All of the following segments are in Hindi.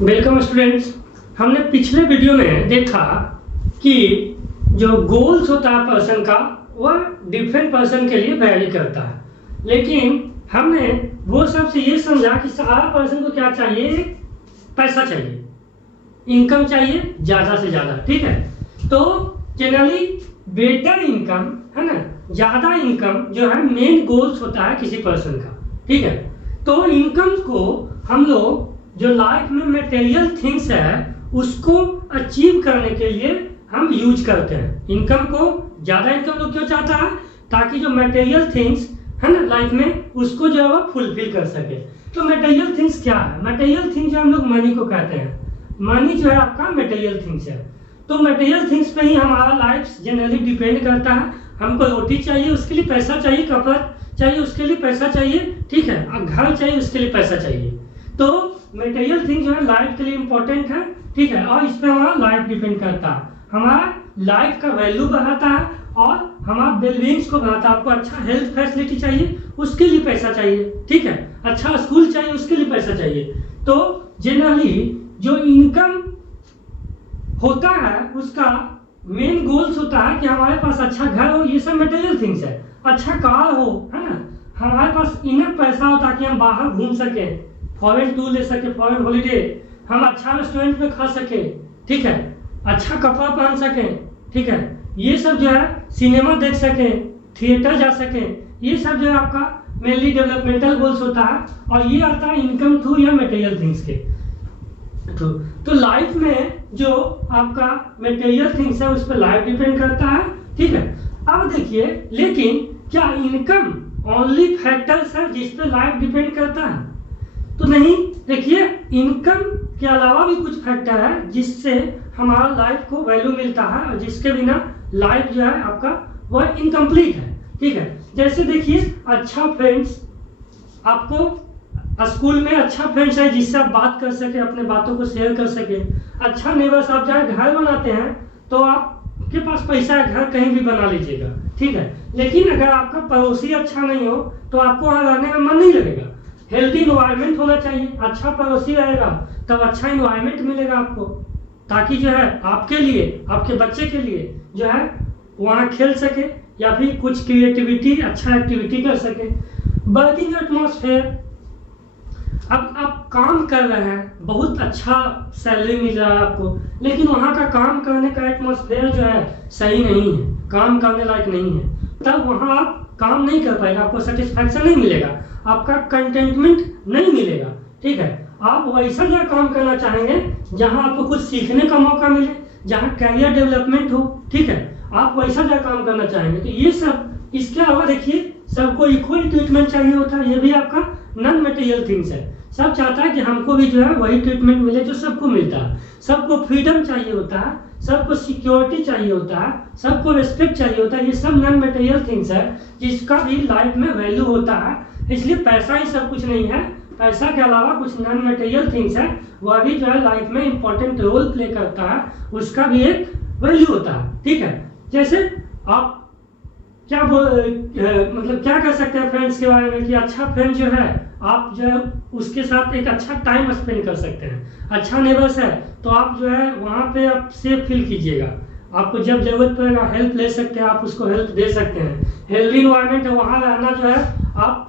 Welcome students. हमने पिछले वीडियो में देखा कि जो गोल्स होता है पर्सन का वह डिफरेंट पर्सन के लिए वैरी करता है, लेकिन हमने वो सबसे ये समझा कि सारा पर्सन को क्या चाहिए, पैसा चाहिए, इनकम चाहिए ज़्यादा से ज़्यादा। ठीक है, तो जनरली बेटर इनकम है ना, ज़्यादा इनकम जो है मेन गोल्स होता है किसी पर्सन का। ठीक है, तो इनकम को हम लोग जो लाइफ में मटेरियल थिंग्स है उसको अचीव करने के लिए हम यूज करते हैं। इनकम को ज़्यादा इनकम लोग क्यों चाहता है, ताकि जो मटेरियल थिंग्स है ना लाइफ में उसको जो है वो फुलफिल कर सके। तो मटेरियल थिंग्स क्या है? मटेरियल थिंग्स जो हम लोग मनी को कहते हैं, मनी जो है आपका मटेरियल थिंग्स है। तो मटेरियल थिंग्स पे ही हमारा लाइफ जनरली डिपेंड करता है। हमको रोटी चाहिए उसके लिए पैसा चाहिए, कपड़ा चाहिए उसके लिए पैसा चाहिए, ठीक है, और घर चाहिए उसके लिए पैसा चाहिए। तो मटेरियल थिंग जो है लाइफ के लिए इंपॉर्टेंट है। ठीक है, और इस पर हमारा लाइफ डिपेंड करता है, हमारा लाइफ का वैल्यू बढ़ाता है और हमारा वेलबींग्स को बढ़ाता है। आपको अच्छा हेल्थ फैसिलिटी चाहिए उसके लिए पैसा चाहिए, ठीक है, अच्छा स्कूल चाहिए उसके लिए पैसा चाहिए। तो जनरली जो इनकम होता है उसका मेन गोल्स होता है कि हमारे पास अच्छा घर हो, ये सब मटेरियल थिंग्स है। अच्छा कार हो, है ना, हमारे पास इनफ पैसा हो ताकि हम बाहर घूम सके, फॉरेन टूर ले सके, फॉरेन हॉलीडे, हम अच्छा रेस्टोरेंट में खा सके, ठीक है, अच्छा कपड़ा पहन सके, ठीक है, ये सब जो है सिनेमा देख सके, थिएटर जा सके, ये सब जो है आपका मेनली डेवलपमेंटल गोल्स होता है। और ये आता है इनकम थ्रू या मटेरियल थिंग्स के थ्रू। तो लाइफ में जो आपका मटेरियल थिंग्स है उस पर लाइफ डिपेंड करता है। ठीक है, अब देखिए, लेकिन क्या इनकम ओनली फैक्टर्स है जिस पे लाइफ डिपेंड करता है? तो नहीं। देखिए, इनकम के अलावा भी कुछ फैक्टर है जिससे हमारा लाइफ को वैल्यू मिलता है और जिसके बिना लाइफ जो है आपका वह इनकम्प्लीट है। ठीक है, जैसे देखिए, अच्छा फ्रेंड्स, आपको स्कूल में अच्छा फ्रेंड्स है जिससे आप बात कर सके, अपने बातों को शेयर कर सके। अच्छा नेबर्स, आप जहाँ घर बनाते हैं तो आपके पास पैसा है, घर कहीं भी बना लीजिएगा, ठीक है, लेकिन अगर आपका पड़ोसी अच्छा नहीं हो तो आपको वहाँ रहने में मन नहीं लगेगा। हेल्दी इन्वायरमेंट होना चाहिए, अच्छा पड़ोसी रहेगा तब अच्छा इन्वायरमेंट मिलेगा आपको, ताकि जो है आपके लिए, आपके बच्चे के लिए जो है वहाँ खेल सके या फिर कुछ क्रिएटिविटी, अच्छा एक्टिविटी कर सके। वर्किंग एटमॉस्फेयर, अब आप काम कर रहे हैं, बहुत अच्छा सैलरी मिल रहा है आपको, लेकिन वहाँ का काम करने का एटमॉस्फेयर जो है सही नहीं है, काम करने लायक नहीं है, तब वहाँ आप काम नहीं कर पाएगा, आपको सेटिस्फैक्शन नहीं मिलेगा, आपका कंटेंटमेंट नहीं मिलेगा। ठीक है, आप वैसा जगह काम करना चाहेंगे जहां आपको कुछ सीखने का मौका मिले, जहां कैरियर डेवलपमेंट हो, ठीक है, आप वैसा जगह काम करना चाहेंगे। तो ये सब, इसके अलावा देखिए, सबको इक्वल ट्रीटमेंट चाहिए होता है, ये भी आपका नॉन मटेरियल थिंग्स है। सब चाहता है कि हमको भी जो है वही ट्रीटमेंट मिले जो सबको मिलता है। सबको फ्रीडम चाहिए होता है, सबको सिक्योरिटी चाहिए होता है, सबको रिस्पेक्ट चाहिए होता है। ये सब नॉन मटेरियल थिंग्स है जिसका भी लाइफ में वैल्यू होता है। इसलिए पैसा ही सब कुछ नहीं है, पैसा के अलावा कुछ नॉन मटेरियल थिंग्स है, वह भी जो है लाइफ में इंपॉर्टेंट रोल प्ले करता है, उसका भी एक वैल्यू होता है। ठीक है, जैसे आप क्या मतलब क्या कर सकते हैं फ्रेंड्स के बारे में कि अच्छा फ्रेंड जो है आप जो है उसके साथ एक अच्छा टाइम स्पेंड कर सकते हैं। अच्छा नेबर्स है तो आप जो है वहाँ पे आप सेफ फील कीजिएगा, आपको जब जरूरत पड़ेगा हेल्प ले सकते हैं, आप उसको हेल्प दे सकते हैं। हेल्दी इन्वायरमेंट है, वहाँ रहना जो है आप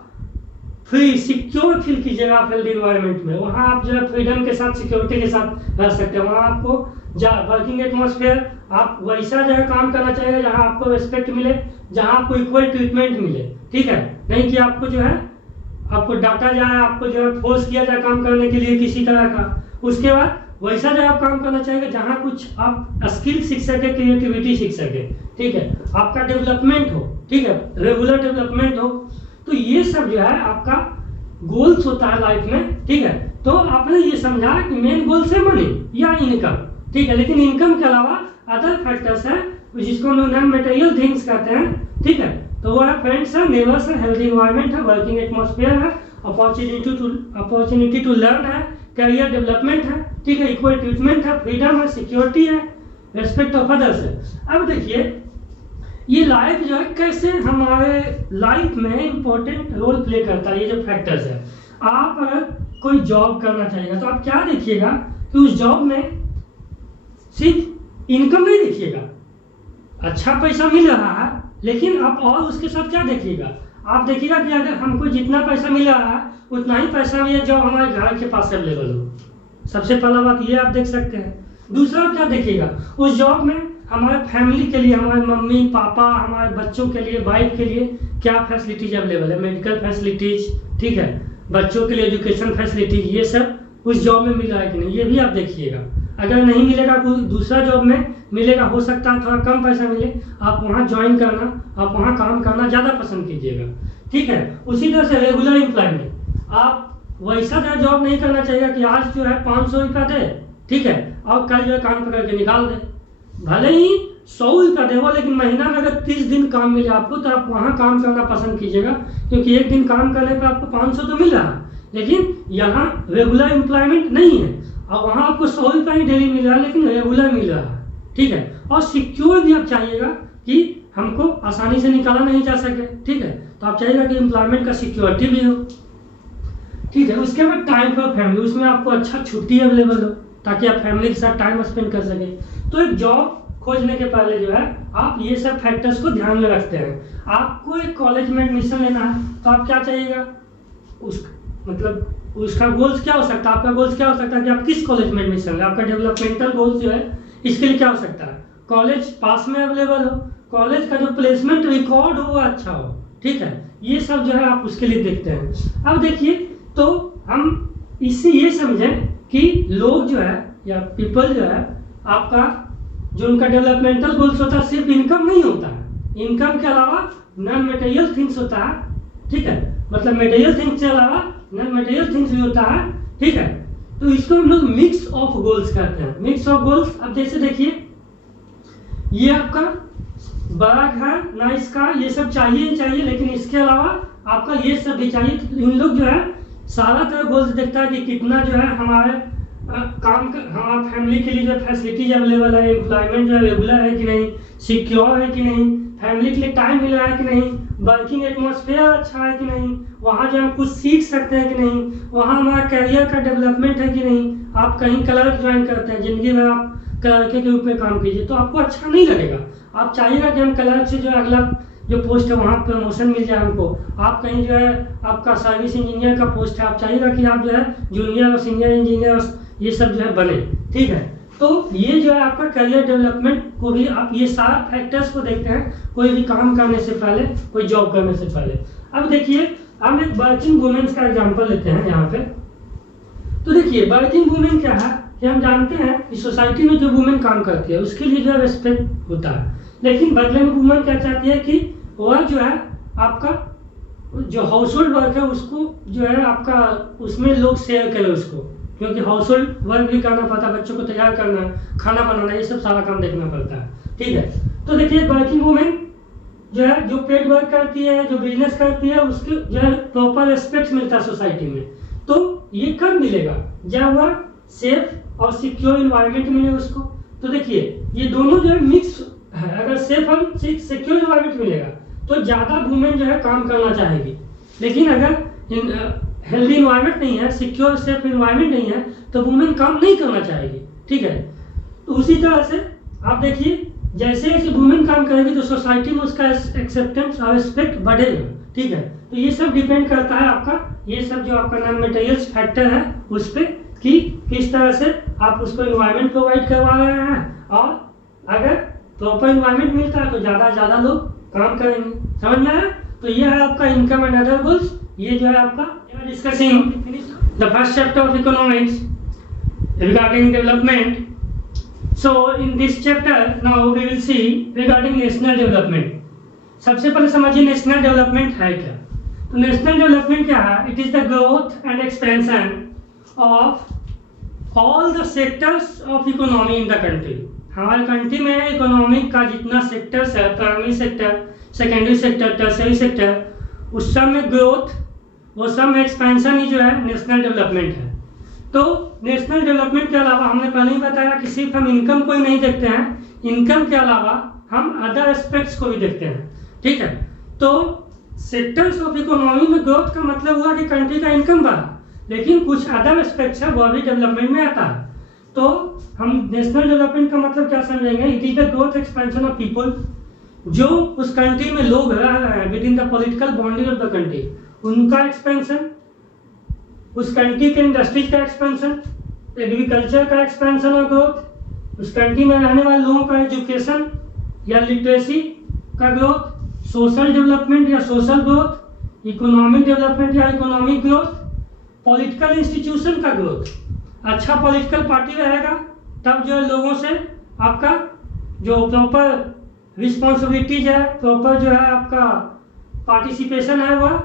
फ्री सिक्योर फील कीजिएगा। आप हेल्दी इन्वायरमेंट में वहाँ आप जो है फ्रीडम के साथ, सिक्योरिटी के साथ रह सकते हैं। वहाँ आपको वर्किंग एटमॉस्फेयर, आप वैसा जगह काम करना चाहिए जहाँ आपको रिस्पेक्ट मिले, जहाँ आपको इक्वल ट्रीटमेंट मिले। ठीक है, नहीं कि आपको जो है आपको डांटा जाए, आपको जो है फोर्स किया जाए काम करने के लिए किसी तरह का। उसके बाद वैसा जगह आप काम करना चाहिए जहाँ कुछ आप स्किल सीख सके, क्रिएटिविटी सीख सके, ठीक है, आपका डेवलपमेंट हो, ठीक है, रेगुलर डेवलपमेंट हो। तो ये सब जो है आपका गोल्स होता है लाइफ में। ठीक है, तो आपने ये समझा कि मेन गोल्स है मनी या इनकम, ठीक है, लेकिन इनकम के अलावा अदर फैक्टर्स है जिसको हम लोग नॉन मटेरियल थिंग्स कहते हैं। ठीक है, तो वो है फ्रेंड्स है, नेबर्स है, हेल्दी इन्वायरमेंट है, वर्किंग एटमॉस्फेयर है, अपॉर्चुनिटी टू लर्न है, कैरियर डेवलपमेंट है, ठीक है, इक्वल ट्रीटमेंट है, फ्रीडम है, सिक्योरिटी है, रेस्पेक्ट ऑफ अदर्स है। अब देखिए, ये लाइफ जो है कैसे हमारे लाइफ में इंपॉर्टेंट रोल प्ले करता है, ये जो फैक्टर्स है। आप अगर कोई जॉब करना चाहिएगा तो आप क्या देखिएगा कि उस जॉब में सिर्फ इनकम नहीं देखिएगा, अच्छा पैसा मिल रहा है, लेकिन आप और उसके साथ क्या देखिएगा, आप देखिएगा कि अगर हमको जितना पैसा मिल रहा है उतना ही पैसा में जॉब हमारे घर के पास अवेलेबल हो। सबसे पहला बात ये आप देख सकते हैं। दूसरा क्या देखिएगा, उस जॉब में हमारे फैमिली के लिए, हमारे मम्मी पापा, हमारे बच्चों के लिए, वाइफ के लिए क्या फैसिलिटीज अवेलेबल है, मेडिकल फैसिलिटीज, ठीक है, बच्चों के लिए एजुकेशन फैसिलिटीज, ये सब उस जॉब में मिल रहा है कि नहीं, ये भी आप देखिएगा। अगर नहीं मिलेगा तो दूसरा जॉब में मिलेगा, हो सकता है थोड़ा कम पैसा मिले, आप वहाँ ज्वाइन करना, आप वहाँ काम करना ज़्यादा पसंद कीजिएगा, ठीक है। उसी तरह से रेगुलर एम्प्लॉयमेंट, आप वैसा जो जॉब नहीं करना चाहिए कि आज जो है 500 रुपया दे, ठीक है, और कल जो है काम पकड़ के निकाल दे, भले ही 100 रुपया दे वो, लेकिन महीना में अगर 30 दिन काम मिले आपको तो आप वहाँ काम करना पसंद कीजिएगा, क्योंकि एक दिन काम करने पर आपको 500 तो मिल रहा है, लेकिन यहाँ रेगुलर एम्प्लॉयमेंट नहीं है, और वहाँ आपको 100 रुपया ही डेली मिल रहा है, लेकिन रेगुलर मिल रहा है, ठीक है। और सिक्योर भी आप चाहिएगा कि हमको आसानी से निकाला नहीं जा सके, ठीक है, तो आप चाहिएगा कि एम्प्लॉयमेंट का सिक्योरिटी भी हो, ठीक है। उसके बाद टाइम फॉर फैमिली, उसमें आपको अच्छा छुट्टी अवेलेबल हो ताकि आप फैमिली के साथ टाइम स्पेंड कर सकें। तो एक जॉब खोजने के पहले जो है आप ये सब फैक्टर्स को ध्यान में रखते हैं। आपको एक कॉलेज में एडमिशन लेना है तो आप क्या चाहिएगा, मतलब उसका गोल्स क्या हो सकता है, आपका गोल्स क्या हो सकता है कि आप किस कॉलेज में एडमिशन लें। आपका डेवलपमेंटल गोल्स जो है इसके लिए क्या हो सकता है, कॉलेज पास में अवेलेबल हो, कॉलेज का जो प्लेसमेंट रिकॉर्ड हो वो अच्छा हो, ठीक है, ये सब जो है आप उसके लिए देखते हैं। अब देखिए, तो हम इससे ये समझें कि लोग जो है या पीपल जो है, आपका जो उनका डेवलपमेंटल गोल्स होता है सिर्फ इनकम नहीं होता है, इनकम के अलावा नॉन मटेरियल थिंग्स होता है, ठीक है, मतलब मटेरियल थिंग्स के अलावा नॉन मटेरियल थिंग्स भी होता है, ठीक है। तो इसको हम लोग मिक्स ऑफ गोल्स कहते हैं। मिक्स ऑफ गोल्स, अब जैसे देखिए ये आपका बड़ा घर, नाइस कार, ये सब चाहिए ही चाहिए, लेकिन इसके अलावा आपका ये सब भी चाहिए। तो इन लोग जो है सारा तरह गोल्स देखता है कि कितना जो है हमारे हमारे फैमिली के लिए जो फैसिलिटीज अवेलेबल है, एम्प्लॉयमेंट जो है रेगुलर है कि नहीं, सिक्योर है कि नहीं, फैमिली के लिए टाइम मिल रहा है कि नहीं, वर्किंग एटमॉस्फेयर अच्छा है कि नहीं, वहाँ जो हम कुछ सीख सकते हैं कि नहीं, वहाँ हमारा करियर का डेवलपमेंट है कि नहीं। आप कहीं क्लर्क ज्वाइन करते हैं, जिंदगी में आप क्लर्क के रूप में काम कीजिए तो आपको अच्छा नहीं लगेगा, आप चाहिएगा कि हम क्लर्क से जो अगला जो पोस्ट है वहाँ प्रमोशन मिल जाए हमको। आप कहीं जो है आपका सर्विस इंजीनियर का पोस्ट है, आप चाहिएगा कि आप जो है जूनियर और सीनियर इंजीनियर ये सब जो है बने, ठीक है। तो ये जो है आपका करियर डेवलपमेंट को भी आप ये सारा फैक्टर्स को देखते हैं कोई भी काम करने से पहले, कोई जॉब करने से पहले। अब देखिए हम एक वर्किंग वुमेन्स का एग्जांपल लेते हैं यहाँ पे। तो देखिए वर्किंग वुमेन क्या है कि हम जानते हैं कि सोसाइटी में जो वुमेन काम करती है उसके लिए जो है रेस्पेक्ट होता है, लेकिन बदले में वुमेन क्या चाहती है कि वह जो है आपका जो हाउस होल्ड वर्क है उसको जो है आपका उसमें लोग शेयर करें उसको, क्योंकि हाउस होल्ड वर्क भी करना पड़ता है, बच्चों को तैयार करना, खाना बनाना, ये सब सारा काम देखना पड़ता है, ठीक है। तो देखिए वर्किंग वुमेन जो है जो पेड वर्क करती है, जो बिजनेस करती है, उसको जो है प्रॉपर रिस्पेक्ट मिलता है सोसाइटी में। तो ये कब मिलेगा, जब वह सेफ और सिक्योर इन्वायरमेंट मिले उसको। तो देखिए ये दोनों जो है मिक्स है, अगर सेफ और सिक्योर इन्वायरमेंट मिलेगा तो ज़्यादा वुमेन जो है काम करना चाहेगी, लेकिन अगर हेल्दी इन्वायरमेंट नहीं है, सिक्योर सेफ इन्वायरमेंट नहीं है तो वुमेन काम नहीं करना चाहेगी, ठीक है। तो उसी तरह से आप देखिए जैसे जैसे वुमेन काम करेगी तो सोसाइटी में उसका एक्सेप्टेंस और रिस्पेक्ट बढ़ेगा, ठीक है। तो ये सब डिपेंड करता है आपका ये सब जो आपका नॉन मटेरियल्स फैक्टर है उस पर कि किस तरह से आप उसको इन्वायरमेंट प्रोवाइड करवा रहे हैं, और अगर प्रॉपर इन्वायरमेंट मिलता है तो ज़्यादा लोग काम करेंगे, समझ में आया। तो ये है आपका इनकम एंड अदर गोल्स। ये जो है आपका discussing the first chapter of economics regarding development. So in this chapter now we will see regarding national development. सबसे पहले समझिए नेशनल डेवलपमेंट है क्या। तो नेशनल डेवलपमेंट क्या है, it is the growth and expansion of all the sectors of economy in the country. हमारे कंट्री में इकोनॉमिक का जितना सेक्टर्स है, primary sector, secondary sector, tertiary sector, उस सब में ग्रोथ, वो सब में एक्सपेंशन ही जो है नेशनल डेवलपमेंट है। तो नेशनल डेवलपमेंट के अलावा हमने पहले ही बताया कि सिर्फ हम इनकम को ही नहीं देखते हैं, इनकम के अलावा हम अदर एस्पेक्ट्स को भी देखते हैं, ठीक है। तो सेक्टर्स ऑफ इकोनॉमी में ग्रोथ का मतलब हुआ कि कंट्री का इनकम बढ़ा, लेकिन कुछ अदर एस्पेक्ट्स है वो भी डेवलपमेंट में आता है। तो हम नेशनल डेवलपमेंट का मतलब क्या समझेंगे, it is the growth expansion of people, जो उस कंट्री में लोग रह रहे हैं with in the political boundary of the country, उनका एक्सपेंशन, उस कंट्री के इंडस्ट्रीज का एक्सपेंशन, एग्रीकल्चर का एक्सपेंशन और ग्रोथ, उस कंट्री में रहने वाले लोगों का एजुकेशन या लिटरेसी का ग्रोथ, सोशल डेवलपमेंट या सोशल ग्रोथ, इकोनॉमिक डेवलपमेंट या इकोनॉमिक ग्रोथ, पॉलिटिकल इंस्टीट्यूशन का ग्रोथ। अच्छा पॉलिटिकल पार्टी रहेगा तब जो है लोगों से आपका जो प्रॉपर रिस्पॉन्सिबिलिटीज है, प्रॉपर जो है आपका पार्टिसिपेशन है, वह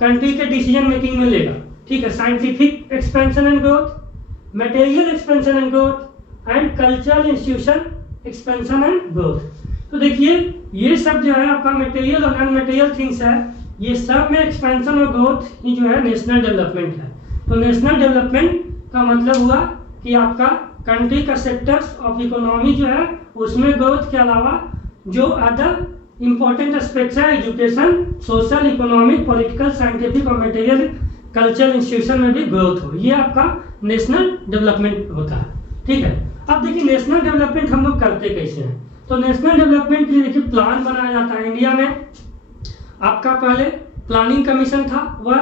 कंट्री के डिसीजन मेकिंग में लेगा। ठीक है, scientific expansion and growth, material expansion and growth and cultural institution expansion and growth. तो देखिए ये सब जो है आपका मटेरियल और नॉन मटेरियल थिंग्स है, ये सब में एक्सपेंशन और ग्रोथ ही जो है नेशनल डेवलपमेंट है। तो नेशनल डेवलपमेंट का मतलब हुआ कि आपका कंट्री का सेक्टर्स ऑफ इकोनॉमी जो है उसमें ग्रोथ के अलावा जो अदर इंपॉर्टेंट एस्पेक्ट्स है, education, social, economic, political, scientific और मटेरियल कल्चरल इंस्टीट्यूशन में भी ग्रोथ हो, ये आपका नेशनल डेवलपमेंट होता है। ठीक है, अब देखिए नेशनल डेवलपमेंट हम लोग करते कैसे हैं। तो नेशनल डेवलपमेंट के लिए देखिए प्लान बनाया जाता है। इंडिया में आपका पहले प्लानिंग कमीशन था, वह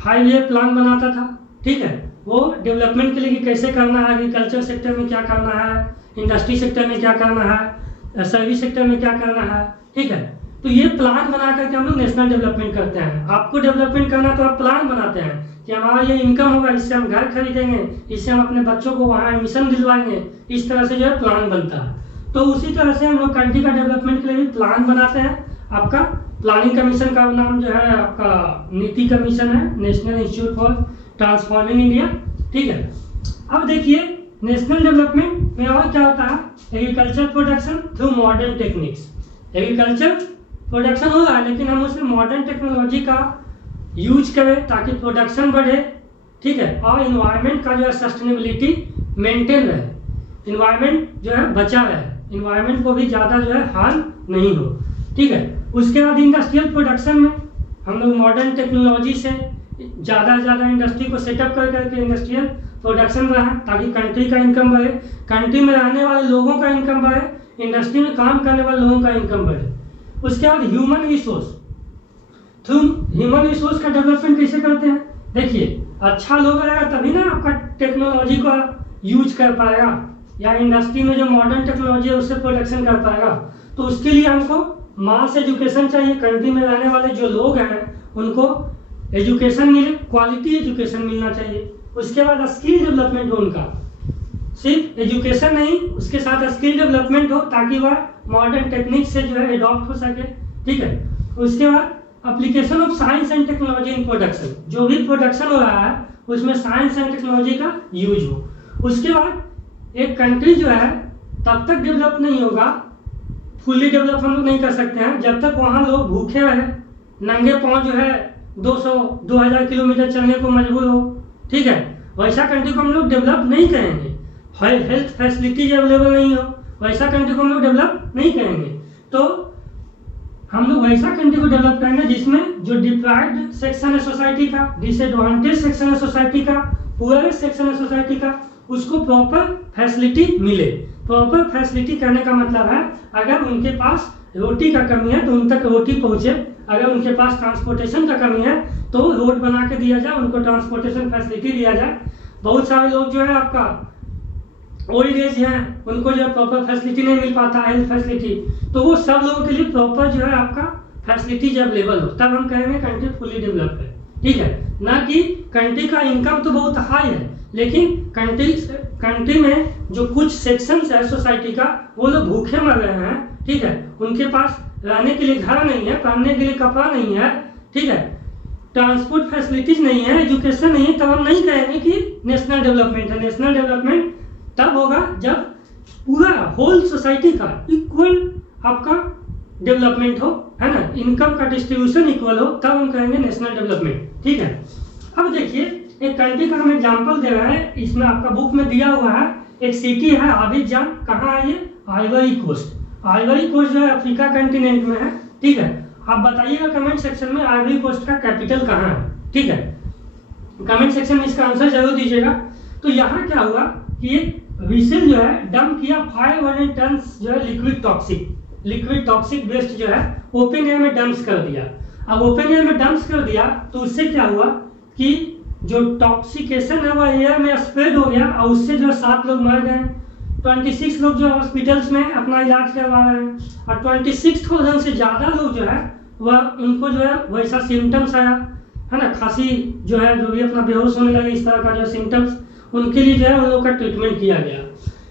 5 ईयर प्लान बनाता था। ठीक है, वो डेवलपमेंट के लिए कि कैसे करना है, एग्रीकल्चर सेक्टर में क्या करना है, इंडस्ट्री सेक्टर में क्या करना है, सर्विस सेक्टर में क्या करना है। ठीक है, तो ये प्लान बना करके हम लोग नेशनल डेवलपमेंट करते हैं। आपको डेवलपमेंट करना तो आप प्लान बनाते हैं कि हमारा ये इनकम होगा, इससे हम घर खरीदेंगे, इससे हम अपने बच्चों को वहाँ एडमिशन दिलवाएंगे, इस तरह से जो है प्लान बनता है। तो उसी तरह से हम लोग कंट्री का डेवलपमेंट के लिए भी प्लान बनाते हैं। आपका प्लानिंग कमीशन का नाम जो है आपका नीति कमीशन है, national institute for transforming India. ठीक है, अब देखिए नेशनल डेवलपमेंट में और क्या होता है, agriculture production through modern techniques. Agriculture production हो रहा है लेकिन हम उसमें मॉडर्न टेक्नोलॉजी का यूज करें ताकि प्रोडक्शन बढ़े। ठीक है, और इन्वायरमेंट का जो है सस्टेनेबिलिटी मेंटेन रहे, इन्वायरमेंट जो है बचा रहे, इन्वायरमेंट को भी ज़्यादा जो है हार्म नहीं हो। ठीक है, उसके बाद इंडस्ट्रियल प्रोडक्शन में हम लोग मॉडर्न टेक्नोलॉजी से ज़्यादा से ज़्यादा इंडस्ट्री को सेटअप कर करके इंडस्ट्रियल प्रोडक्शन बढ़ाएं ताकि कंट्री का इनकम बढ़े, कंट्री में रहने वाले लोगों का इनकम बढ़े, इंडस्ट्री में काम करने वाले लोगों का इनकम बढ़े। उसके बाद human resource, through human resource का डेवलपमेंट कैसे करते हैं, देखिए अच्छा लोग रहेगा तभी ना आपका टेक्नोलॉजी का यूज कर पाएगा या इंडस्ट्री में जो मॉडर्न टेक्नोलॉजी है उससे प्रोडक्शन कर पाएगा। तो उसके लिए हमको मास एजुकेशन चाहिए, कंट्री में रहने वाले जो लोग हैं उनको एजुकेशन मिले, क्वालिटी एजुकेशन मिलना चाहिए। उसके बाद स्किल डेवलपमेंट हो, उनका सिर्फ एजुकेशन नहीं उसके साथ स्किल डेवलपमेंट हो ताकि वह मॉडर्न टेक्निक से जो है एडॉप्ट हो सके। ठीक है, उसके बाद application of science and technology in production, जो भी प्रोडक्शन हो रहा है उसमें साइंस एंड टेक्नोलॉजी का यूज हो। उसके बाद एक कंट्री जो है तब तक डेवलप नहीं होगा, फुल्ली डेवलप हम लोग नहीं कर सकते हैं जब तक वहाँ लोग भूखे रहे, नंगे पाँव जो है 200-2000 किलोमीटर चलने को मजबूर हो। ठीक है, वैसा कंट्री को हम लोग डेवलप नहीं करेंगे। हेल्थ फैसिलिटीज अवेलेबल नहीं हो, वैसा कंट्री को हम लोग डेवलप नहीं करेंगे। तो हम लोग वैसा कंट्री को डेवलप करेंगे जिसमें जो डिप्राइव्ड सेक्शन है सोसाइटी का, डिसएडवांटेज सेक्शन है सोसाइटी का, पुअर सेक्शन है सोसाइटी का, उसको प्रॉपर फैसिलिटी मिले। प्रॉपर फैसिलिटी करने का मतलब है अगर उनके पास रोटी का कमी है तो उन तक रोटी पहुंचे, अगर उनके पास ट्रांसपोर्टेशन का कमी है तो रोड बना के दिया जाए, उनको ट्रांसपोर्टेशन फैसिलिटी दिया जाए। बहुत सारे लोग जो है आपका ओल्ड एज हैं, उनको जो प्रॉपर फैसिलिटी नहीं मिल पाता, हेल्थ फैसिलिटी, तो वो सब लोगों के लिए प्रॉपर जो है आपका फैसिलिटीज अवेलेबल हो, तब हम कहेंगे कंट्री फुली डेवलप है। ठीक है, ना कि कंट्री का इनकम तो बहुत हाई है लेकिन कंट्री में जो कुछ सेक्शंस है सोसाइटी का वो लोग भूखे मर रहे हैं। ठीक है, उनके पास रहने के लिए घर नहीं है, पहनने के लिए कपड़ा नहीं है। ठीक है, ट्रांसपोर्ट फैसिलिटीज नहीं है, एजुकेशन नहीं है, तब हम नहीं कहेंगे कि नेशनल डेवलपमेंट है। नेशनल डेवलपमेंट तब होगा जब पूरा होल सोसाइटी का इक्वल आपका डेवलपमेंट हो, है ना, इनकम का डिस्ट्रीब्यूशन इक्वल हो, तब हम कहेंगे नेशनल डेवलपमेंट। ठीक है, अब देखिए एक कंट्री का हम एग्जांपल दे रहे हैं, इसमें आपका बुक में दिया हुआ है, एक सिटी है अबिजान, कहाँ है ये, आइवरी कोस्ट। आइवरी कोस्ट जो है अफ्रीका कंटिनेंट में है। ठीक है, आप बताइएगा कमेंट सेक्शन में आइवरी कोस्ट का कैपिटल कहाँ है। ठीक है, कमेंट सेक्शन में इसका आंसर जरूर दीजिएगा। तो यहाँ क्या हुआ कि एक व्हीसिल जो है डंप किया 500 टन जो है लिक्विड टॉक्सिक वेस्ट जो है ओपन एयर में डंप्स कर दिया। अब ओपन एयर में डंप्स कर दिया तो उससे क्या हुआ कि जो टॉक्सिकेशन है वह एयर में स्प्रेड हो गया और उससे जो 7 लोग मर गए। 26 लोग जो हॉस्पिटल्स में अपना इलाज करवा रहे हैं और 26,000 से ज़्यादा लोग जो है वह उनको जो है वैसा सिम्टम्स आया है ना, खांसी जो है जो भी अपना बेहोश होने लगे, इस तरह का जो सिम्टम्स, उनके लिए जो है उन लोग का ट्रीटमेंट किया गया।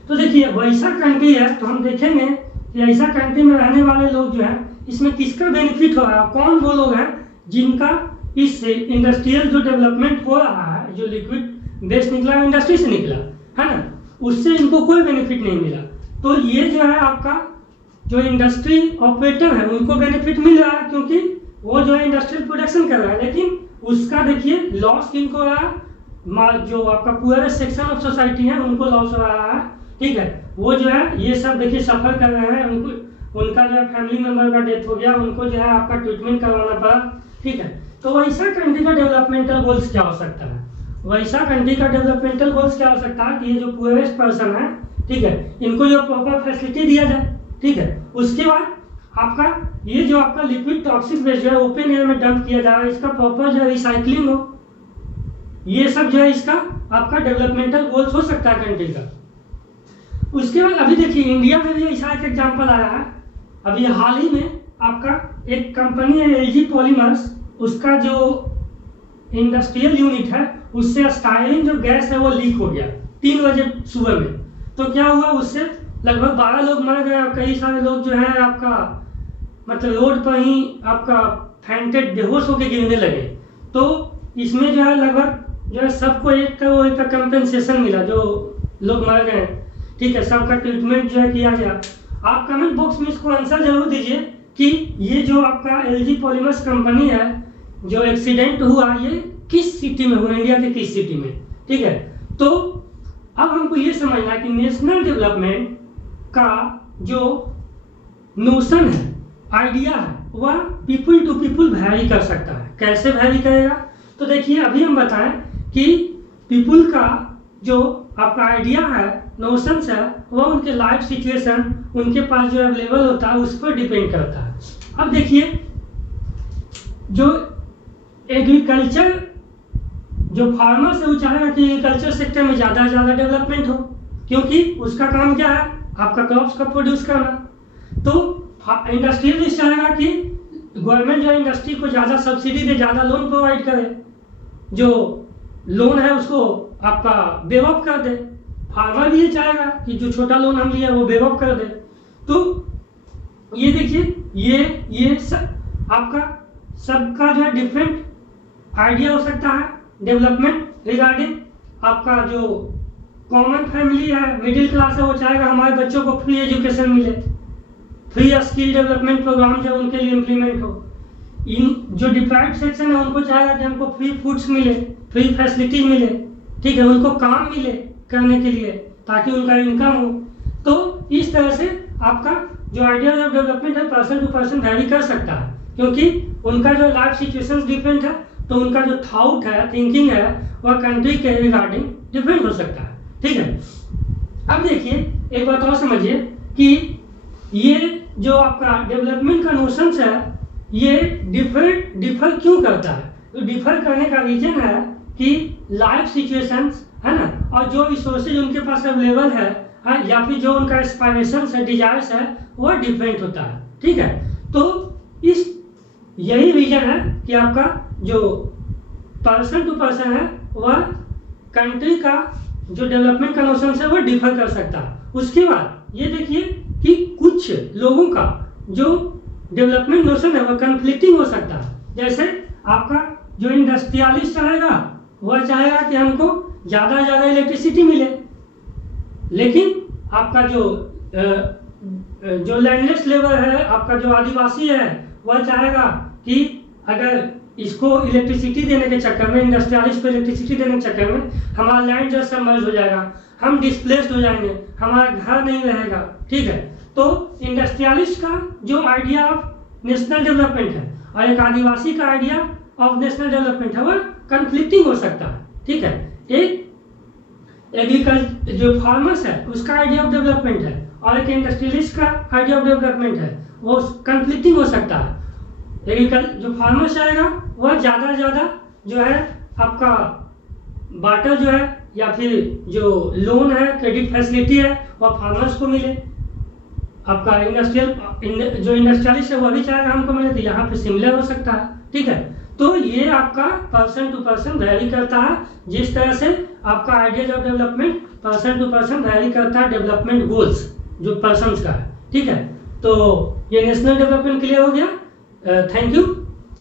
तो देखिए वैसा कंट्री है तो हम देखेंगे कि ऐसा कंट्री में रहने वाले लोग जो है इसमें किसका बेनिफिट हो रहा है, कौन वो लोग हैं जिनका इस इंडस्ट्रियल जो डेवलपमेंट हो रहा है, जो लिक्विड वेस्ट निकला इंडस्ट्री से निकला है ना, उससे इनको कोई बेनिफिट नहीं मिला। तो ये जो है आपका जो इंडस्ट्री ऑपरेटर है उनको बेनिफिट मिल रहा है क्योंकि वो जो है इंडस्ट्रियल प्रोडक्शन कर रहा है, लेकिन उसका देखिए लॉस किनको हो रहा है, जो आपका पूरा सेक्शन ऑफ सोसाइटी है उनको लॉस हो रहा है। ठीक है, वो जो है ये सब देखिए सफर कर रहे हैं, उनका जो है फैमिली मेंबर का डेथ हो गया, उनको जो है आपका ट्रीटमेंट करवाना पड़ा। ठीक है, तो वैसा कंट्री का डेवलपमेंटल गोल्स क्या हो सकता है, वैसा कंट्री का डेवलपमेंटल गोल्स क्या हो सकता है कि ये जो पुअरेस्ट पर्सन है, ठीक है, इनको जो प्रॉपर फैसिलिटी दिया जाए। ठीक है, उसके बाद आपका ये जो आपका लिक्विड टॉक्सिक वेस्ट जो है ओपन एयर में डंप किया जा रहा है, इसका प्रॉपर जो है रिसाइकलिंग हो, ये सब जो है इसका आपका डेवलपमेंटल गोल्स हो सकता है कंट्री का। उसके बाद अभी देखिए इंडिया में भी ऐसा एक एग्जाम्पल आया है, अभी हाल ही में आपका एक कंपनी है एलजी पॉलीमर्स, उसका जो इंडस्ट्रियल यूनिट है उससे स्टाइलिन जो गैस है वो लीक हो गया 3 बजे सुबह में। तो क्या हुआ, उससे लगभग 12 लोग मर गए और कई सारे लोग जो है आपका मतलब रोड पर ही आपका फैंटेड बेहोश होकर गिरने लगे। तो इसमें जो है लगभग जो है सबको एक का कंपेंसेशन मिला जो लोग मर गए। ठीक है, सबका ट्रीटमेंट जो है किया गया। आप कमेंट बॉक्स में इसको आंसर जरूर दीजिए कि ये जो आपका एलजी पॉलीमर्स कंपनी है जो एक्सीडेंट हुआ ये किस सिटी में हुआ, इंडिया के किस सिटी में। ठीक है, तो अब हमको ये समझना है कि नेशनल डेवलपमेंट का जो नोशन है, आइडिया है, वह पीपल टू पीपल वैरी कर सकता है। कैसे वैरी करेगा, तो देखिए अभी हम बताएं कि पीपल का जो आपका आइडिया है, नोशंस है, वह उनके लाइफ सिचुएशन, उनके पास जो अवेलेबल होता है उस पर डिपेंड करता है। अब देखिए जो एग्रीकल्चर जो फार्मर से वो चाहेगा कि एग्रीकल्चर सेक्टर में ज़्यादा से ज़्यादा डेवलपमेंट हो, क्योंकि उसका काम क्या है, आपका क्रॉप्स का प्रोड्यूस करना। तो इंडस्ट्रियलिस्ट चाहेगा कि गवर्नमेंट जो इंडस्ट्री को ज़्यादा सब्सिडी दे, ज़्यादा लोन प्रोवाइड करे, जो लोन है उसको आपका वेव ऑफ कर दे। फार्मर भी ये चाहेगा कि जो छोटा लोन हम लिया वो वेव ऑफ कर दे। तो ये देखिए ये सब आपका सबका जो है डिफरेंट आइडिया हो सकता है डेवलपमेंट रिगार्डिंग। आपका जो कॉमन फैमिली है, मिडिल क्लास है, वो चाहेगा हमारे बच्चों को फ्री एजुकेशन मिले, फ्री स्किल डेवलपमेंट प्रोग्राम जो उनके लिए इम्प्लीमेंट हो। इन जो डिप्राइव्ड सेक्शन है उनको चाहेगा कि हमको फ्री फूड्स मिले, फ्री फैसिलिटीज मिले, ठीक है, उनको काम मिले करने के लिए ताकि उनका इनकम हो। तो इस तरह से आपका जो आइडिया ऑफ डेवलपमेंट है पर्सन टू पर्सन वैरी कर सकता है, क्योंकि उनका जो लाइफ सिचुएशंस डिफरेंट है, तो उनका जो थॉट है, थिंकिंग है, वह कंट्री के रिगार्डिंग डिफरेंट हो सकता है। ठीक है, अब देखिए एक बात और समझिए कि ये जो आपका डेवलपमेंट का नोशंस है ये डिफर क्यों करता है। तो डिफर करने का रीजन है कि लाइफ सिचुएशंस है ना, और जो रिसोर्सेज उनके पास अवेलेबल है, या फिर जो उनका एस्पायरेशंस है, डिजायर्स है, वह डिफरेंट होता है। ठीक है, तो इस यही रीजन है कि आपका जो पर्सन टू पर्सन है वह कंट्री का जो डेवलपमेंट का नोशन है वह डिफर कर सकता है। उसके बाद ये देखिए कि कुछ लोगों का जो डेवलपमेंट नोशन है वह कन्फ्लिक्टिंग हो सकता है। जैसे आपका जो इंडस्ट्रियलिस्ट चाहेगा वह चाहेगा कि हमको ज़्यादा से ज़्यादा इलेक्ट्रिसिटी मिले, लेकिन आपका जो लैंडलेस लेबर है, आपका जो आदिवासी है, वह चाहेगा कि अगर इसको इलेक्ट्रिसिटी देने के चक्कर में, इंडस्ट्रियलिस्ट को इलेक्ट्रिसिटी देने के चक्कर में हमारा लैंड जो सबमर्ज हो जाएगा, हम डिस्प्लेस्ड हो जाएंगे, हमारा घर नहीं रहेगा। ठीक है, तो इंडस्ट्रियलिस्ट का जो आइडिया ऑफ नेशनल डेवलपमेंट है और एक आदिवासी का आइडिया ऑफ नेशनल डेवलपमेंट है वह कन्फ्लिक्टिंग हो सकता है। ठीक है, एग्रीकल्चर जो फार्मर्स है उसका आइडिया ऑफ डेवलपमेंट है और एक इंडस्ट्रियलिस्ट का आइडिया ऑफ डेवलपमेंट है, वो कंफ्लिक्टिंग हो सकता है। एग्रीकल्चर जो फार्मर चाहेगा वह ज़्यादा से ज़्यादा जो है आपका बाटर जो है या फिर जो लोन है, क्रेडिट फैसिलिटी है, वह फार्मर्स को मिले। आपका जो इंडस्ट्रियलिस्ट है वह भी चाहेगा हमको मिले, तो यहाँ पे सिमिलर हो सकता है। ठीक है, तो ये आपका पर्सन टू पर्सन वैरी करता है। जिस तरह से आपका ideas of development person to person vary करता है डेवलपमेंट गोल्स जो पर्सन का है। ठीक है, तो ये नेशनल डेवलपमेंट क्लियर हो गया। Thank you.